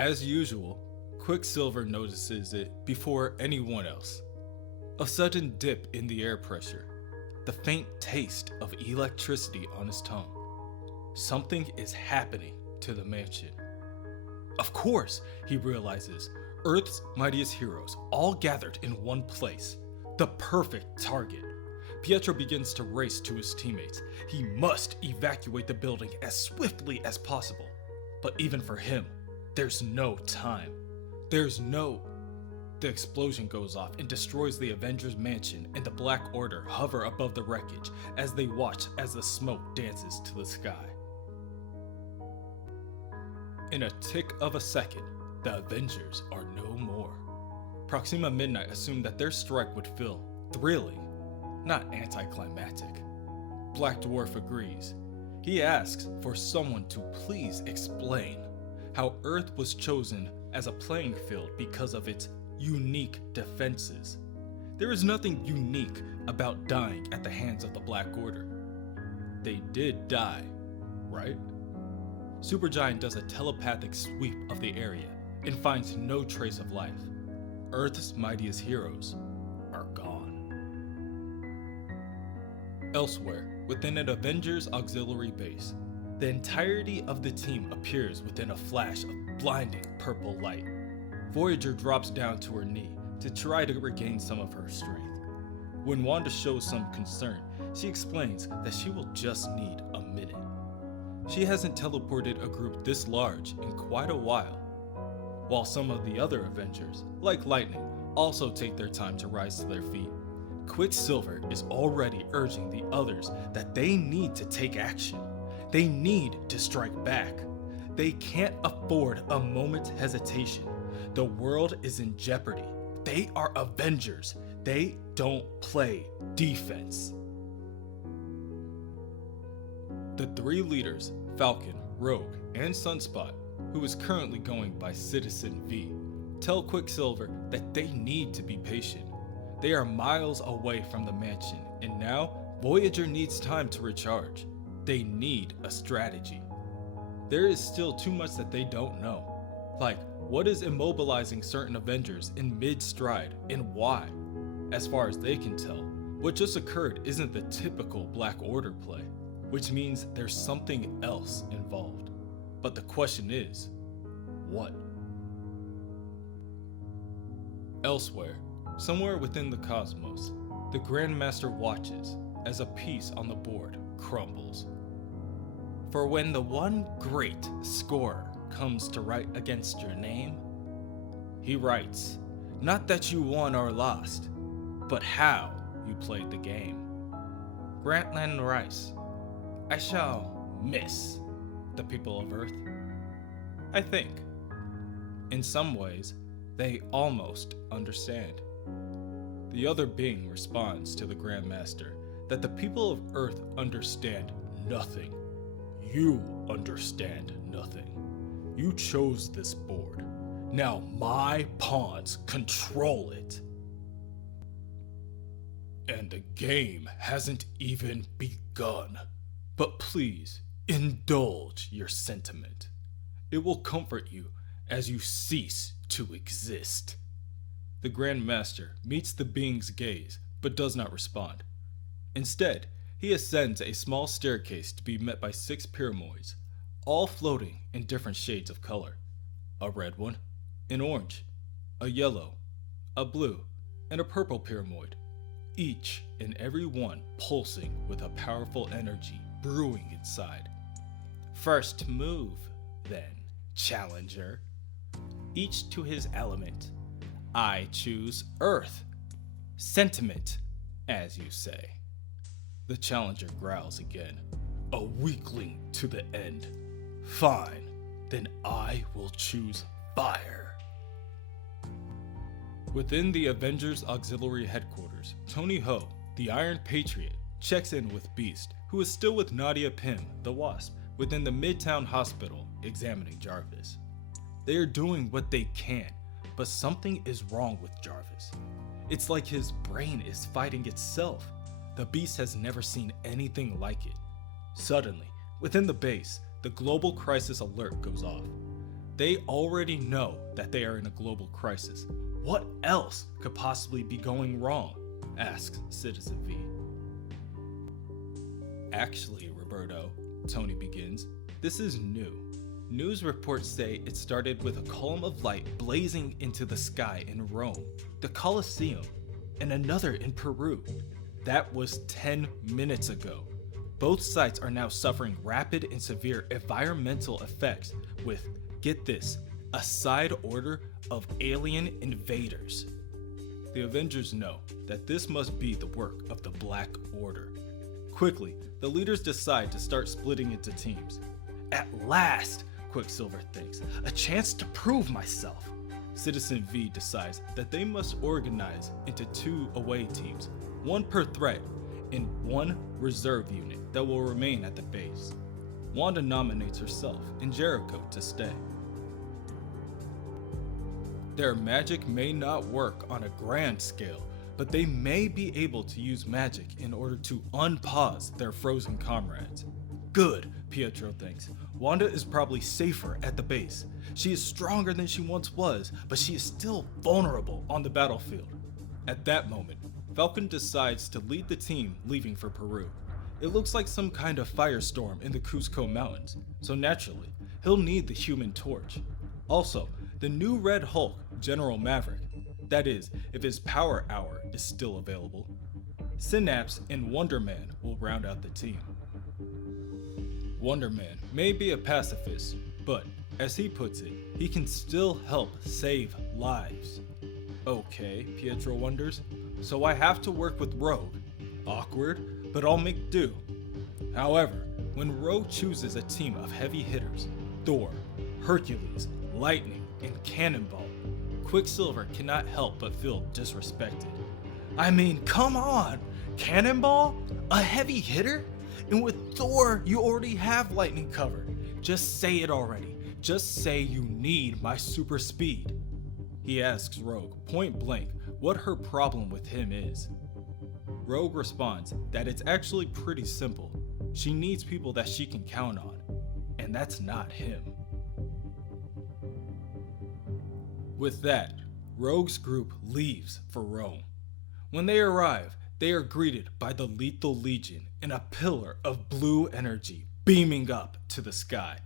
As usual, Quicksilver notices it before anyone else. A sudden dip in the air pressure, the faint taste of electricity on his tongue. Something is happening to the mansion. Of course, he realizes, Earth's mightiest heroes all gathered in one place. The perfect target. Pietro begins to race to his teammates. He must evacuate the building as swiftly as possible. But even for him, there's no time. The explosion goes off and destroys the Avengers mansion, and the Black Order hover above the wreckage as they watch as the smoke dances to the sky. In a tick of a second, the Avengers are no more. Proxima Midnight assumed that their strike would feel thrilling, not anticlimactic. Black Dwarf agrees. He asks for someone to please explain how Earth was chosen as a playing field because of its unique defenses. There is nothing unique about dying at the hands of the Black Order. They did die, right? Supergiant does a telepathic sweep of the area and finds no trace of life. Earth's mightiest heroes are gone. Elsewhere, within an Avengers auxiliary base, the entirety of the team appears within a flash of blinding purple light. Voyager drops down to her knee to try to regain some of her strength. When Wanda shows some concern, she explains that she will just need a minute. She hasn't teleported a group this large in quite a while. While some of the other Avengers, like Lightning, also take their time to rise to their feet, Quicksilver is already urging the others that they need to take action. They need to strike back. They can't afford a moment's hesitation. The world is in jeopardy. They are Avengers. They don't play defense. The three leaders, Falcon, Rogue, and Sunspot, who is currently going by Citizen V, tell Quicksilver that they need to be patient. They are miles away from the mansion, and now Voyager needs time to recharge. They need a strategy. There is still too much that they don't know. Like, what is immobilizing certain Avengers in mid-stride and why? As far as they can tell, what just occurred isn't the typical Black Order play, which means there's something else involved. But the question is, what? Elsewhere, somewhere within the cosmos, the Grandmaster watches as a piece on the board crumbles. For when the one great scorer comes to write against your name, he writes, not that you won or lost, but how you played the game. Grantland Rice, I shall miss the people of Earth. I think, in some ways, they almost understand. The other being responds to the Grandmaster that the people of Earth understand nothing. You understand nothing. You chose this board. Now my pawns control it. And the game hasn't even begun. But please, indulge your sentiment. It will comfort you as you cease to exist. The Grandmaster meets the being's gaze, but does not respond. Instead, he ascends a small staircase to be met by 6 pyramids, all floating in different shades of color. A red one, an orange, a yellow, a blue, and a purple pyramid, each and every one pulsing with a powerful energy brewing inside. First move, then, challenger. Each to his element. I choose Earth. Sentiment, as you say. The challenger growls again. A weakling to the end. Fine, then I will choose fire. Within the Avengers Auxiliary Headquarters, Tony Ho, the Iron Patriot, checks in with Beast, who is still with Nadia Pym, the Wasp, within the Midtown Hospital, examining Jarvis. They are doing what they can, but something is wrong with Jarvis. It's like his brain is fighting itself. The Beast has never seen anything like it. Suddenly, within the base, the global crisis alert goes off. They already know that they are in a global crisis. What else could possibly be going wrong? Asks Citizen V. Actually, Roberto, Tony begins, this is new. News reports say it started with a column of light blazing into the sky in Rome, the Colosseum, and another in Peru. That was 10 minutes ago. Both sites are now suffering rapid and severe environmental effects with, get this, a side order of alien invaders. The Avengers know that this must be the work of the Black Order. Quickly, the leaders decide to start splitting into teams. At last, Quicksilver thinks, a chance to prove myself. Citizen V decides that they must organize into 2 away teams, 1 per threat, and 1 reserve unit that will remain at the base. Wanda nominates herself and Jericho to stay. Their magic may not work on a grand scale, but they may be able to use magic in order to unpause their frozen comrades. Good, Pietro thinks. Wanda is probably safer at the base. She is stronger than she once was, but she is still vulnerable on the battlefield. At that moment, Falcon decides to lead the team leaving for Peru. It looks like some kind of firestorm in the Cusco Mountains, so naturally, he'll need the Human Torch. Also, the new Red Hulk, General Maverick, that is, if his power hour is still available. Synapse and Wonder Man will round out the team. Wonder Man may be a pacifist, but, as he puts it, he can still help save lives. Okay, Pietro wonders, so I have to work with Rogue. Awkward, but I'll make do. However, when Rogue chooses a team of heavy hitters, Thor, Hercules, Lightning, and Cannonball, Quicksilver cannot help but feel disrespected. I mean, come on! Cannonball? A heavy hitter? And with Thor, you already have lightning covered. Just say it already. Just say you need my super speed. He asks Rogue point blank what her problem with him is. Rogue responds that it's actually pretty simple. She needs people that she can count on, and that's not him. With that, Rogue's group leaves for Rome. When they arrive, they are greeted by the Lethal Legion in a pillar of blue energy beaming up to the sky.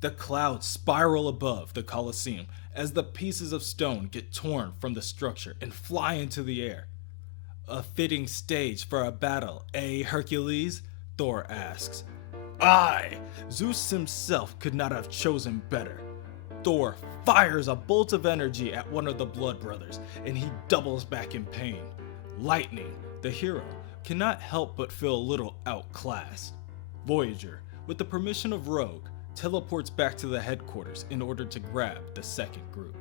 The clouds spiral above the Colosseum as the pieces of stone get torn from the structure and fly into the air. A fitting stage for a battle, eh, Hercules? Thor asks. Aye, Zeus himself could not have chosen better. Thor fires a bolt of energy at one of the Blood Brothers, and he doubles back in pain. Lightning, the hero, cannot help but feel a little outclassed. Voyager, with the permission of Rogue, teleports back to the headquarters in order to grab the second group.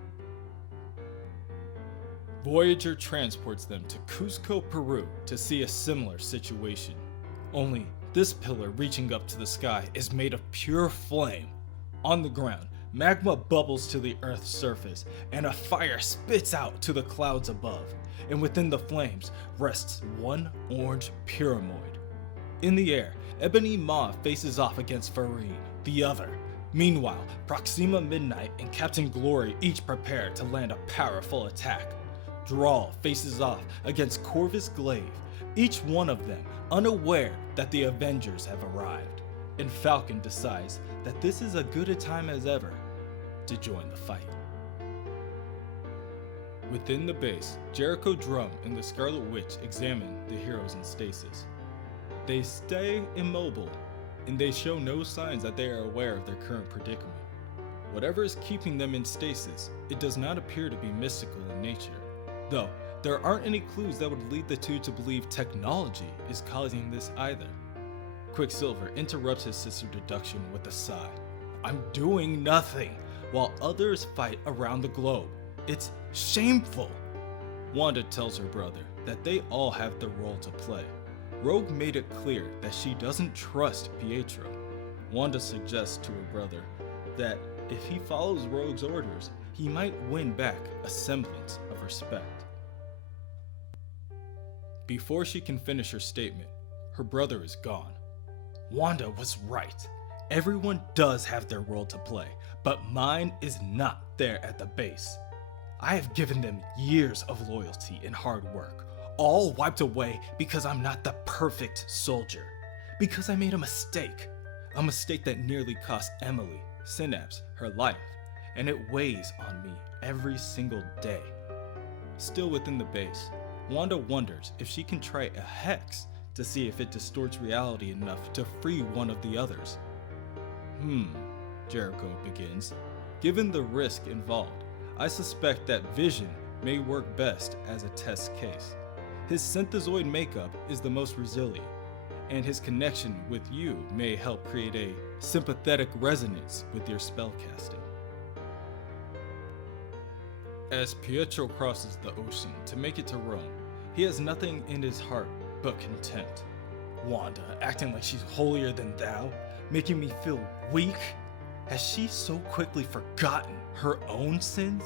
Voyager transports them to Cusco, Peru to see a similar situation. Only this pillar reaching up to the sky is made of pure flame. On the ground, magma bubbles to the Earth's surface, and a fire spits out to the clouds above, and within the flames rests one orange pyramid. In the air, Ebony Maw faces off against Farine, the other. Meanwhile, Proxima Midnight and Captain Glory each prepare to land a powerful attack. Drawl faces off against Corvus Glaive, each one of them unaware that the Avengers have arrived. And Falcon decides that this is as good a time as ever to join the fight. Within the base, Jericho Drum and the Scarlet Witch examine the heroes in stasis. They stay immobile, and they show no signs that they are aware of their current predicament. Whatever is keeping them in stasis, it does not appear to be mystical in nature, though there aren't any clues that would lead the two to believe technology is causing this either. Quicksilver interrupts his sister's deduction with a sigh. I'm doing nothing, while others fight around the globe. It's shameful. Wanda tells her brother that they all have their role to play. Rogue made it clear that she doesn't trust Pietro. Wanda suggests to her brother that if he follows Rogue's orders, he might win back a semblance of respect. Before she can finish her statement, her brother is gone. Wanda was right. Everyone does have their role to play, but mine is not there at the base. I have given them years of loyalty and hard work, all wiped away because I'm not the perfect soldier. Because I made a mistake that nearly cost Emily, Synapse, her life, and it weighs on me every single day. Still within the base, Wanda wonders if she can try a hex to see if it distorts reality enough to free one of the others. Jericho begins. Given the risk involved, I suspect that Vision may work best as a test case. His synthezoid makeup is the most resilient, and his connection with you may help create a sympathetic resonance with your spellcasting. As Pietro crosses the ocean to make it to Rome, he has nothing in his heart but contempt. Wanda, acting like she's holier than thou, making me feel weak. Has she so quickly forgotten her own sins?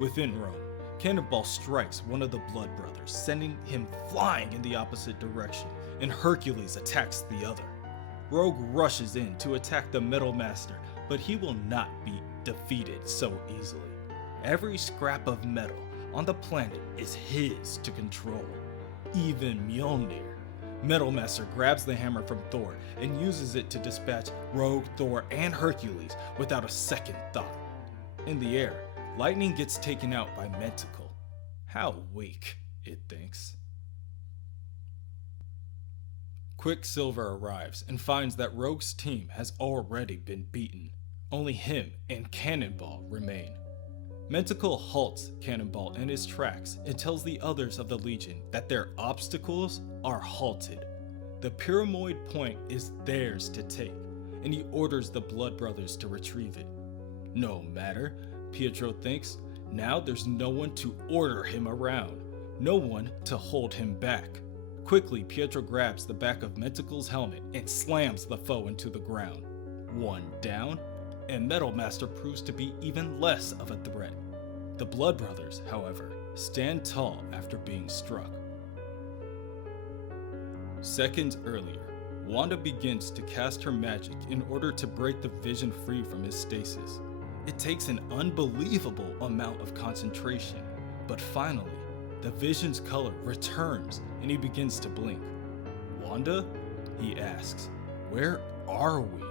Within Rome, Cannonball strikes one of the Blood Brothers, sending him flying in the opposite direction, and Hercules attacks the other. Rogue rushes in to attack the Metal Master, but he will not be defeated so easily. Every scrap of metal on the planet is his to control, even Mjolnir. Metal Master grabs the hammer from Thor and uses it to dispatch Rogue, Thor, and Hercules without a second thought. In the air, Lightning gets taken out by Mentacle. How weak, it thinks. Quicksilver arrives and finds that Rogue's team has already been beaten. Only him and Cannonball remain. Mentacle halts Cannonball in his tracks and tells the others of the Legion that their obstacles are halted. The Pyramoid Point is theirs to take, and he orders the Blood Brothers to retrieve it. No matter, Pietro thinks, now there's no one to order him around, no one to hold him back. Quickly, Pietro grabs the back of Mentacle's helmet and slams the foe into the ground. One down, and Metal Master proves to be even less of a threat. The Blood Brothers, however, stand tall after being struck. Seconds earlier, Wanda begins to cast her magic in order to break the Vision free from his stasis. It takes an unbelievable amount of concentration, but finally, the Vision's color returns and he begins to blink. Wanda? He asks, where are we?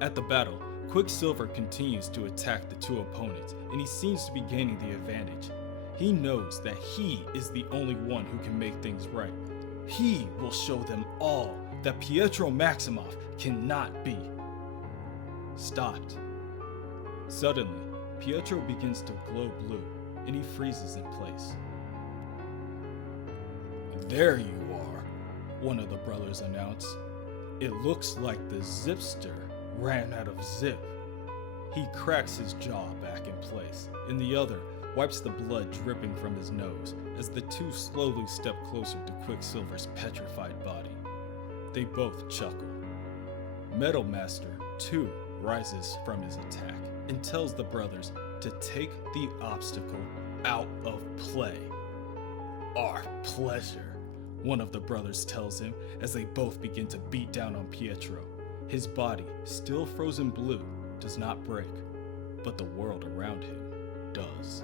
At the battle, Quicksilver continues to attack the two opponents, and he seems to be gaining the advantage. He knows that he is the only one who can make things right. He will show them all that Pietro Maximoff cannot be stopped. Suddenly, Pietro begins to glow blue, and he freezes in place. There you are, one of the brothers announced. It looks like the Zipster ran out of zip. He cracks his jaw back in place, and the other wipes the blood dripping from his nose as the two slowly step closer to Quicksilver's petrified body. They both chuckle. Metal Master, too, rises from his attack and tells the brothers to take the obstacle out of play. Our pleasure, one of the brothers tells him as they both begin to beat down on Pietro. His body, still frozen blue, does not break, but the world around him does.